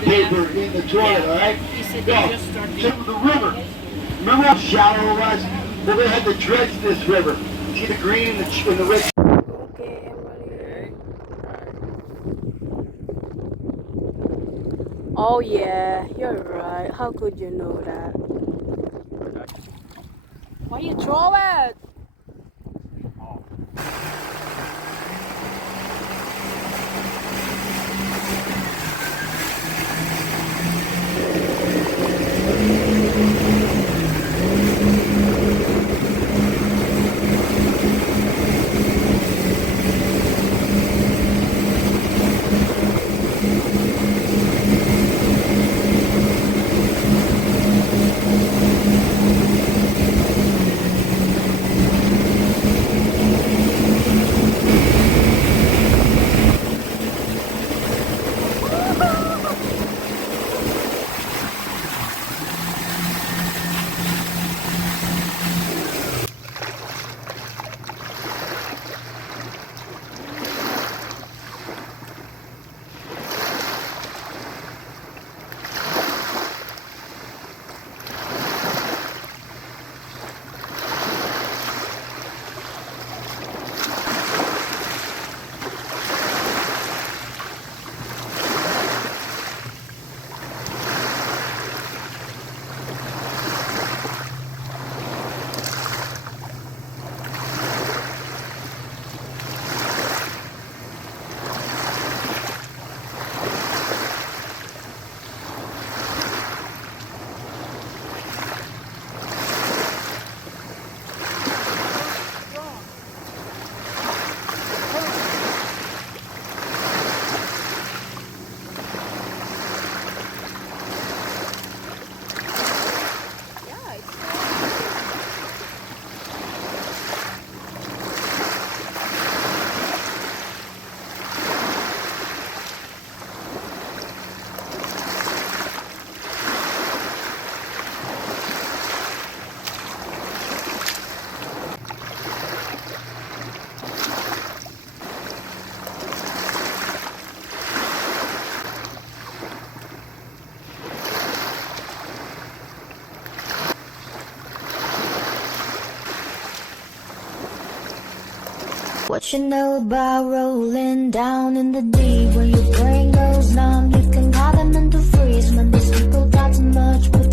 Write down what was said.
toilet paper in the toilet, all right? Go to the river. Remember how shallow it was? Well, they had to dredge this river. See the green in the red. Okay, everybody. Oh yeah, you're right. How could you know that? Why you throw it? What you know about rolling down in the deep? When your brain goes numb, you can call them into freeze. When these people talk too much.